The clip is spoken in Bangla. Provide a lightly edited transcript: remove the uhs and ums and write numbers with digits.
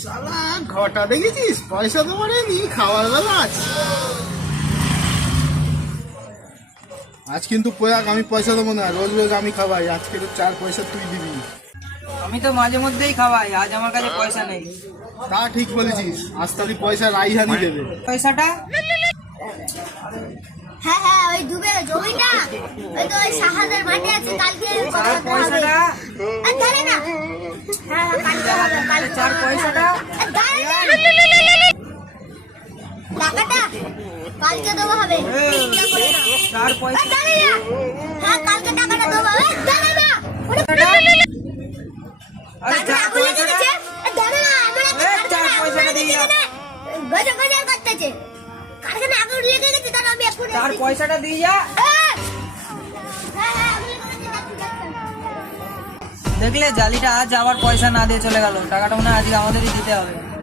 শালা ঘটা দেখেছিস, পয়সা তো মারেনি, খাওয়ার বেলা আছে। আজ কিন্তু পোয়াক আমি পয়সা দেবো না, রোজ রোজ আমি খাওয়াই, আজকে তো 4 পয়সা তুই দিবি। আমি তো মাঝে মধ্যেই খাওয়াই, আজ আমার কাছে পয়সা নেই। তা ঠিক বলেছিস, আজ তাহলে পয়সা রাইহানি দেবে। পয়সাটা? হ্যাঁ হ্যাঁ, ওই ডুবে জমিটা, ওই তো ওই সাহাদের মাঠে আছে, কালকে পয়সাটা ধরে না। হ্যাঁ কালকে হবে, কালকে 4 পয়সাটা টাকাটা কালকে দেবো হবে। 4 পয়সা হ্যাঁ কালকে টাকাটা দেবো। ধরে না, আরে 4 পয়সাটা ধরে না, আমার 4 পয়সাটা দিয়ে যা। গজা গজা করতেছে, কারখানা আগুন লেগে গেছে, তার আমি এখন 4 পয়সাটা দিয়ে যা। দেখলে জালিটা আজ আবার পয়সা না দিয়ে চলে গেল, টাকাটা মনে হয় আজকে আমাদেরই দিতে হবে।